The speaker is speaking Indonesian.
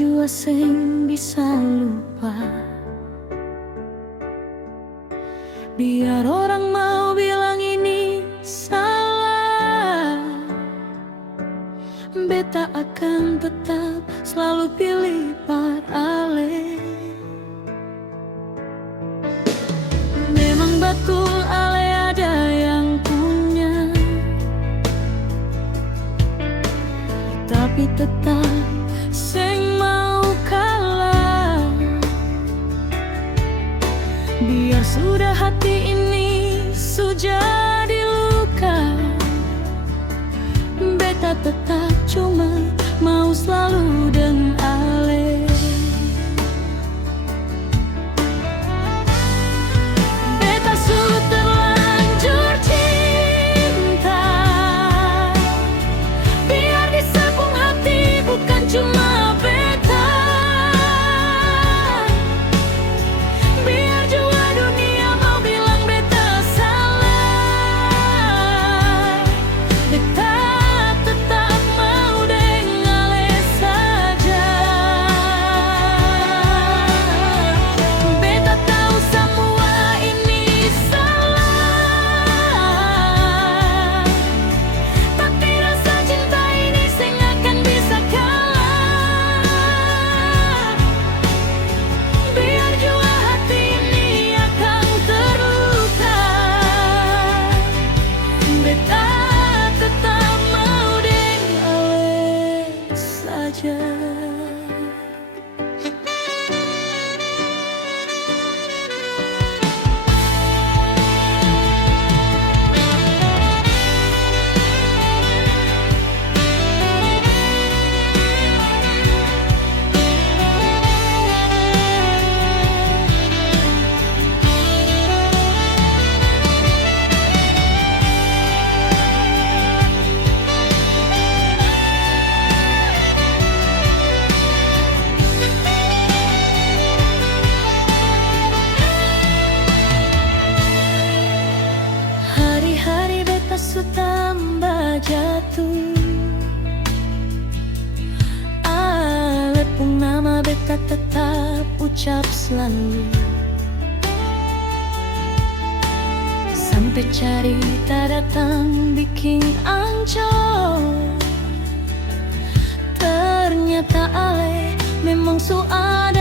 jua sing bisa lupa. Biar orang mau bilang ini salah, beta akan tetap selalu pilih par ale. Memang betul ale ada yang punya, tapi tetap sing mau kalah. Biar sudah hati ini sudah diluka, beta tetap cuma mau selalu dengan ale. Beta sudah terlanjur cinta, biar disapung hati bukan cuma beta. Biar jua dunia mau bilang beta salah, beta tetap mau dengan ale saja. Beta tahu semua ini salah, tapi rasa cinta ini sing akan bisa kalah. Biar jua hati ini akan terluka, beta tetap mau dengan ale saja. Hari-hari beta su tambah jatuh, ale pun nama beta tetap ucap selalu. Sampai cerita datang bikin ancur, ternyata ale memang su ada